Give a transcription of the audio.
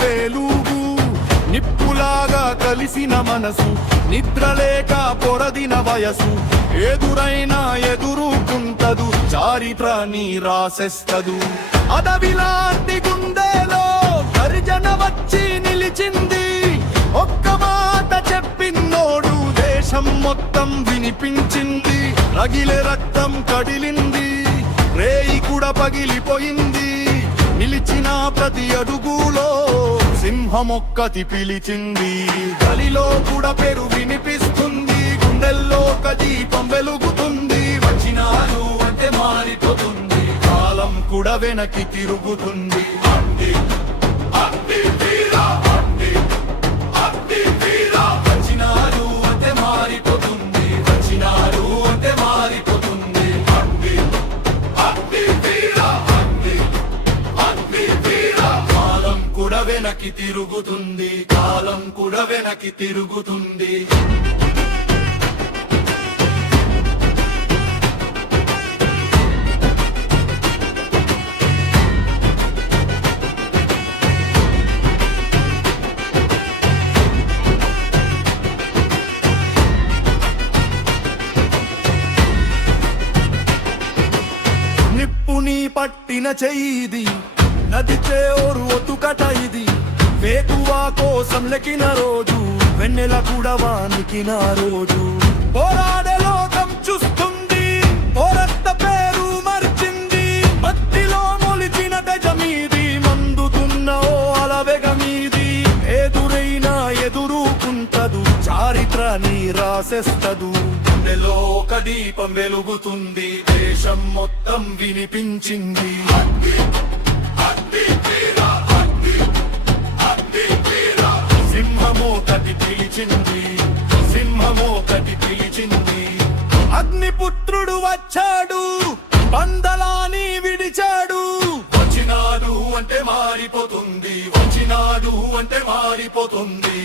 వేలుగు నిప్పులాగా కలిసిన మనసు నిద్రలేక పొరదిన వయసు ఎదురైనా ఎదురుకుంటదు చారిత్ర నీ రాసేస్తదు అడవిలాంటి గుండెలో గర్జన వచ్చి నిలిచింది ఒక్క మాట చెప్పిన్నోడు దేశం మొత్తం వినిపించింది రగిలే రక్తం కడిలింది రేయి కూడా పగిలిపోయింది నిలిచిన ప్రతి అడుగులో సింహమొక్కటి పిలిచింది గలిలో కూడా పేరు వినిపిస్తుంది గుండెల్లో ఒక దీపం వెలుగుతుంది వచ్చినాను అంటే మారిపోతుంది కాలం కూడా వెనక్కి తిరుగుతుంది వచ్చినారు అంటే మారిపోతుంది వచ్చినారు అంటే మారిపోతుంది కాలం కూడా వెనక్కి తిరుగుతుంది కాలం కూడా వెనక్కి తిరుగుతుంది నిప్పుని పట్టిన చెయ్యిది నది చేరు ఒతుకట ఇది వేకువా కోసం లెక్కిన రోజు వెన్నెల కూడా వానికిన రోజు పోరాడే లోకం చూస్తుంది పోరత్త పేరు మర్చింది మట్టిలో మొలిచిన గజమీది మందుతున్న ఓ అలవెగమీది ఎదురైనా ఎదురుకుంటదు చారిత్ర నీ రాసేస్తదు గుండెలో ఒక దీపం వెలుగుతుంది దేశం మొత్తం వినిపించింది సింహమోకటి పిలిచింది సింహమోకటి పిలిచింది అగ్నిపుత్రుడు వచ్చాడు బందలాని విడిచాడు వచ్చినాడు అంటే మారిపోతుంది వచ్చినాడు అంటే మారిపోతుంది